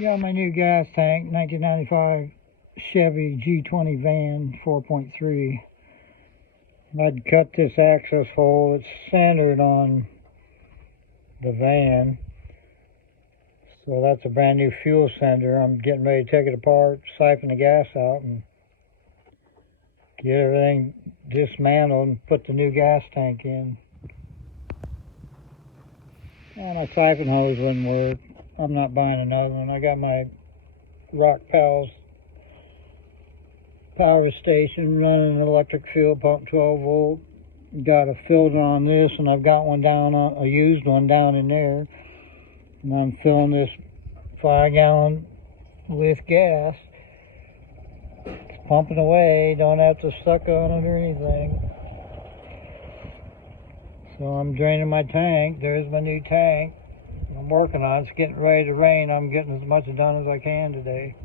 Got my new gas tank, 1995 Chevy G20 van, 4.3. I'd cut this access hole. It's centered on the van. So that's a brand new fuel sender. I'm getting ready to take it apart, siphon the gas out, and get everything dismantled and put the new gas tank in. And my siphon hose wouldn't work. I'm not buying another one. I got my Rock Pals power station running an electric fuel pump, 12 volt. Got a filter on this, and I've got one down on a used one down in there. And I'm filling this 5-gallon with gas. It's pumping away. Don't have to suck on it or anything. So I'm draining my tank. There's my new tank. I'm working on it. It's getting ready to rain. I'm getting as much done as I can today.